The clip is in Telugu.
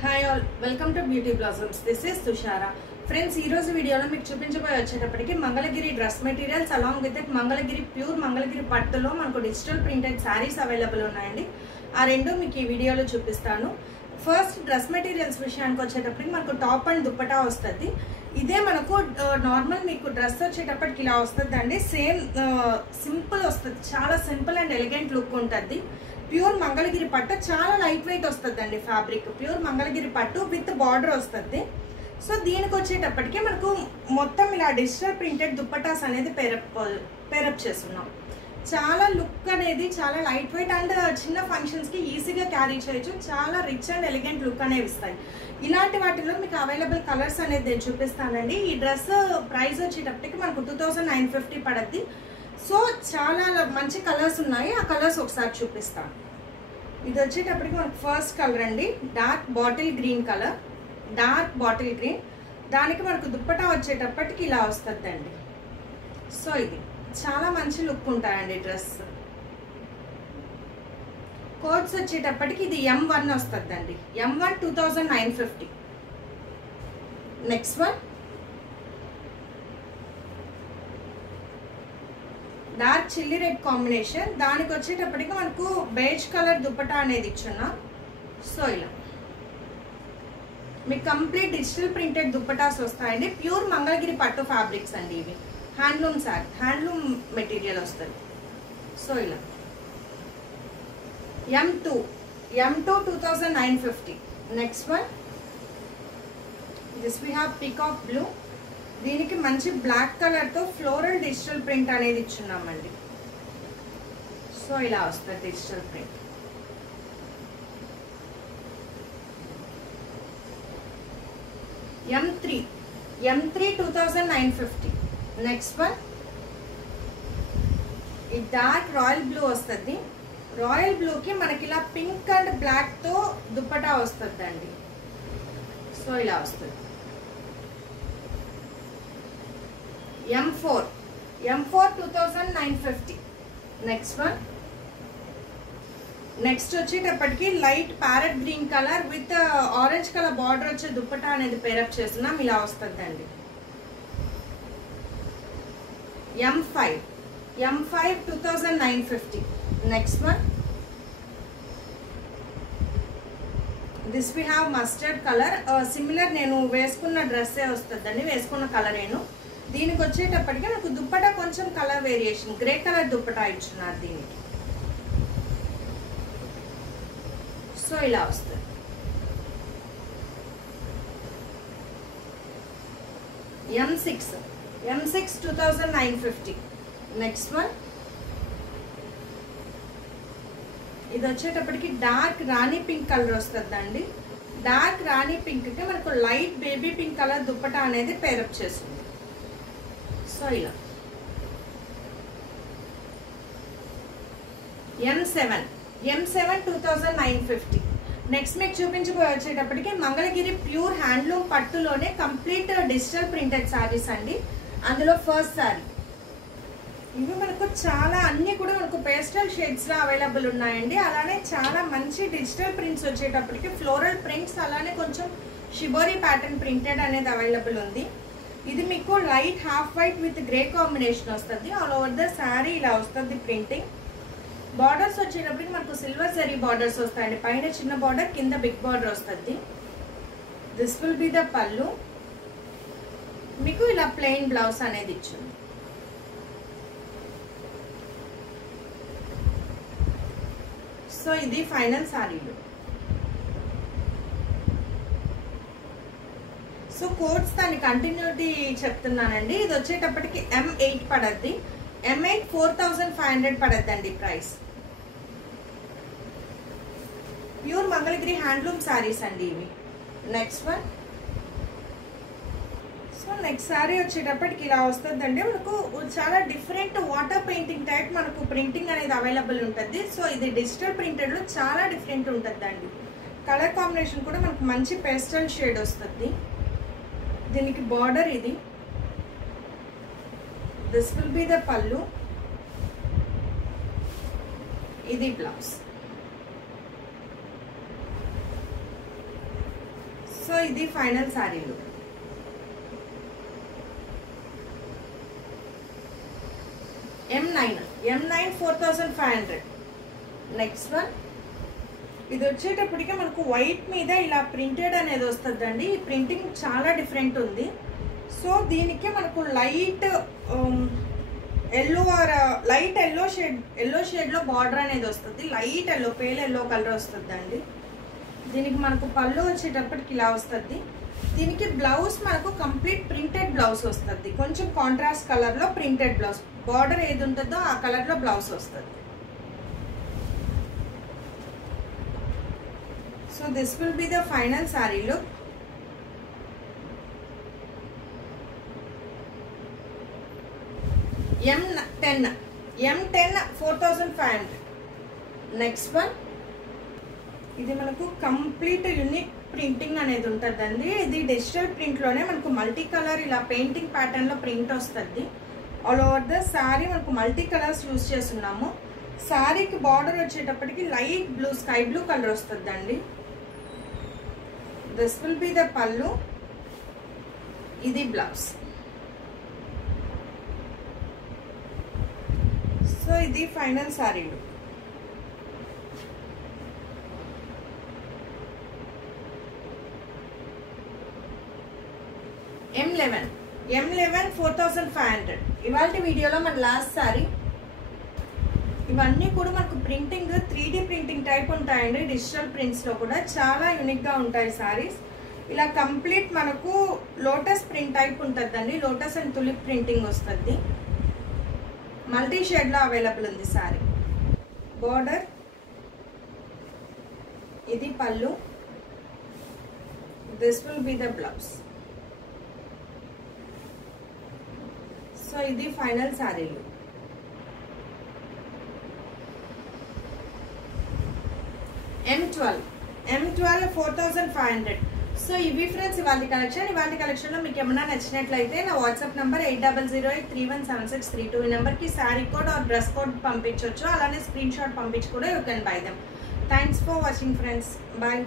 Hi all, welcome to beauty blossoms. This is Tushara. Friends, ఈ రోజు వీడియోలో మీకు చూపించబోయే వచ్చేటప్పటికి Mangalagiri dress materials along with it Mangalagiri pure Mangalagiri పట్టులో మనకు డిజిటల్ ప్రింటెడ్ శారీస్ అవైలబుల్ ఉన్నాయండి. ఆ రెండు మీకు ఈ వీడియోలో చూపిస్తాను. ఫస్ట్ డ్రెస్ మెటీరియల్స్ విషయానికి వచ్చేటప్పటికి మనకు టాప్ అండ్ దుప్పటా వస్తుంది. ఇదే మనకు నార్మల్ మీకు డ్రెస్ వచ్చేటప్పటికి ఇలా వస్తుంది అండి. సేమ్ సింపుల్ వస్తుంది, చాలా సింపుల్ అండ్ ఎలిగెంట్ లుక్ ఉంటుంది. ప్యూర్ మంగళగిరి పట్టు చాలా లైట్ వెయిట్ వస్తుంది అండి. ఫ్యాబ్రిక్ ప్యూర్ మంగళగిరి పట్టు విత్ బార్డర్ వస్తుంది. సో దీనికి వచ్చేటప్పటికి మనకు మొత్తం ఇలా డిజిటల్ ప్రింటెడ్ దుప్పటాస్ అనేది పేరప్ చేస్తున్నాం. చాలా లుక్ అనేది చాలా లైట్ వెయిట్ అండ్ చిన్న ఫంక్షన్స్కి ఈజీగా క్యారీ చేయొచ్చు. చాలా రిచ్ అండ్ ఎలిగెంట్ లుక్ అనేవి ఇస్తాయి. ఇలాంటి వాటిలో మీకు అవైలబుల్ కలర్స్ అనేది నేను చూపిస్తానండి. ఈ డ్రెస్ ప్రైస్ వచ్చేటప్పటికి మనకు 2950 పడుద్ది. సో చాలా మంచి కలర్స్ ఉన్నాయి, ఆ కలర్స్ ఒకసారి చూపిస్తాను. ఇది వచ్చేటప్పటికి మనకు ఫస్ట్ కలర్ అండి, dark bottle green colour. Dark bottle green, దానికి మనకు దుప్పటా వచ్చేటప్పటికి ఇలా వస్తుంది అండి. సో ఇది చాలా మంచి లుక్ ఉంటాయండి డ్రెస్. కోడ్స్ వచ్చేటప్పటికి ఇది M1 వస్తుంది అండి. M1 2950. Next one dark chilli red combination, దానికి వచ్చేటప్పటికి మనకు బేజ్ కలర్ దుప్పటా అనేది ఇచ్చున్నాం. సో ఇలా మీకు కంప్లీట్ డిజిటల్ ప్రింటెడ్ దుప్పటాస్ వస్తాయండి. ప్యూర్ మంగళగిరి పట్టు ఫ్యాబ్రిక్స్ అండి ఇవి. హ్యాండ్లూమ్ సారీ, హ్యాండ్లూమ్ మెటీరియల్ వస్తుంది. సో ఇలా M2 2950. Next one this we have peacock blue, దీనికి మంచి బ్లాక్ కలర్ తో ఫ్లోరల్ డిజిటల్ ప్రింట్ అనేది ఇచ్చున్నామండి. సో ఇలా వస్తుంది digital print. M3 2950. Next one ఈ డార్క్ రాయల్ బ్లూ వస్తుంది. రాయల్ బ్లూకి మనకి ఇలా పింక్ అండ్ బ్లాక్ తో దుప్పటా వస్తుంది అండి. సో ఇలా వస్తుంది. M4 2950. నెక్స్ట్ వన్ నెక్స్ట్ వచ్చేటప్పటికి light parrot green colour with orange colour border వచ్చే దుప్పటా అనేది పేరప్ చేస్తున్నాం. ఇలా వస్తుంది అండి. M5 2950. Next one this we have mustard colour. Similar నేను వేసుకున్న డ్రెస్సే వస్తుందండి, వేసుకున్న కలరేను. దీనికి వచ్చేటప్పటికి నాకు దుప్పటా కొంచెం colour variation, grey colour dupatta ఇచ్చున్నారు దీనికి. సో ఇలా వస్తుంది. M6 2950. నెక్స్ట్ వన్ ఇది వచ్చేటప్పటికి డార్క్ రాణి పింక్ కలర్ వస్తుందండి. డార్క్ రాణి పింక్ కి మనకు light baby pink colour dupatta అనేది పేరప్ చేస్తుంది. సో ఇలా M7 2950. నెక్స్ట్ మీకు చూపించబోయే వచ్చేటప్పటికి మంగళగిరి ప్యూర్ హ్యాండ్లూమ్ పట్టులోనే కంప్లీట్ డిజిటల్ ప్రింటెడ్ శారీస్ అండి. అందులో ఫస్ట్ శారీ ఇవి మనకు చాలా అన్ని కూడా మనకు పేస్టల్ షేడ్స్ లో అవైలబుల్ ఉన్నాయండి. అలానే చాలా మంచి డిజిటల్ ప్రింట్స్ వచ్చేటప్పటికి ఫ్లోరల్ ప్రింట్స్, అలానే కొంచెం షిబోరీ ప్యాటర్న్ ప్రింటెడ్ అనేది అవైలబుల్ ఉంది. ఇది మీకు light half white with grey combination వస్తుంది. ఆల్ ఓవర్ ద శారీ ఇలా వస్తుంది ప్రింటింగ్. బార్డర్స్ వచ్చేటప్పటికి మనకు సిల్వర్ జరీ బార్డర్స్ వస్తాయండి. పైన చిన్న బార్డర్, కింద బిగ్ బార్డర్ వస్తుంది. This will be the pallu. మీకు ఇలా ప్లెయిన్ బ్లౌజ్ అనేది ఇచ్చింది. సో ఇది ఫైనల్ శారీలు. సో కోడ్స్ దాని కంటిన్యూటీ చెప్తున్నానండి. ఇది వచ్చేటప్పటికి M8 పడద్ది. M8 4500 పడద్దండి price. Pure Mangalagiri handloom saris అండి ఇవి. Next one so next sari వచ్చేటప్పటికి ఇలా వస్తుందండి. మనకు చాలా డిఫరెంట్ వాటర్ పెయింటింగ్ టైప్ మనకు ప్రింటింగ్ అనేది అవైలబుల్ ఉంటుంది. సో ఇది డిజిటల్ ప్రింటెడ్ లో చాలా డిఫరెంట్ ఉంటుందండి. కలర్ కాంబినేషన్ కూడా మనకు మంచి పేస్టల్ షేడ్ వస్తుంది. దీనికి బార్డర్ ఇది. దిస్ విల్ బి ద పళ్ళు. ఇది బ్లౌజ్. సో ఇది ఫైనల్ శారీలు. M9 4500. నెక్స్ట్ వన్, ఇది వచ్చేటప్పటికి మనకు వైట్ మీద ఇలా ప్రింటెడ్ అనేది వస్తుందండి. ఈ ప్రింటింగ్ చాలా డిఫరెంట్ ఉంది. సో దీనికి మనకు light yellow or light yellow షేడ్లో బార్డర్ అనేది వస్తుంది. Light yellow, pale yellow colour వస్తుందండి. దీనికి మనకు పళ్ళు వచ్చేటప్పటికి ఇలా వస్తుంది. దీనికి బ్లౌజ్ మనకు కంప్లీట్ ప్రింటెడ్ బ్లౌజ్ వస్తుంది. కొంచెం కాంట్రాస్ట్ కలర్లో ప్రింటెడ్ బ్లౌజ్, బార్డర్ ఏది ఉంటుందో ఆ కలర్లో బ్లౌజ్ వస్తుంది. So this will be the final saree look. M10 4500. Next one, ఇది మనకు కంప్లీట్ యూనిక్ ప్రింటింగ్ అనేది ఉంటుందండి. ఇది డిజిటల్ ప్రింట్లోనే మనకు మల్టీ కలర్ ఇలా పెయింటింగ్ ప్యాటర్న్లో ప్రింట్ వస్తుంది. ఆల్ ఓవర్ ద శారీ మనకు మల్టీ కలర్స్ యూజ్ చేస్తున్నాము. శారీకి బార్డర్ వచ్చేటప్పటికి light blue, sky blue colour వస్తుందండి. This will be the pallu. ఇది బ్లౌజ్. సో ఇది ఫైనల్ సారీ. M11 4500. ఇవాళ వీడియోలో మన లాస్ట్ సారీ. ఇవన్నీ కూడా మనకు ప్రింటింగ్ 3D ప్రింటింగ్ టైప్ ఉంటాయండి. డిజిటల్ ప్రింట్స్లో కూడా చాలా యూనిక్గా ఉంటాయి సారీస్. ఇలా కంప్లీట్ మనకు లోటస్ ప్రింట్ టైప్ ఉంటుందండి. లోటస్ అండ్ తులిప్ ప్రింటింగ్ వస్తుంది. మల్టీ షేడ్లో అవైలబుల్ ఉంది సారీ. బార్డర్, ఇది పళ్ళు. This will be the blouse. So ఇది ఫైనల్ సారీలు. M12 4500. సో ఇవి ఫ్రెండ్స్ ఇవాళ కలెక్షన్. ఇవాళ కలెక్షన్లో మీకు ఏమైనా నచ్చినట్లయితే నా వాట్సాప్ నెంబర్ 8008317632. ఈ నెంబర్కి sari code or dress code పంపించవచ్చు. అలానే స్క్రీన్ షాట్ పంపించి కూడా you can buy them. Thanks for watching friends. Bye.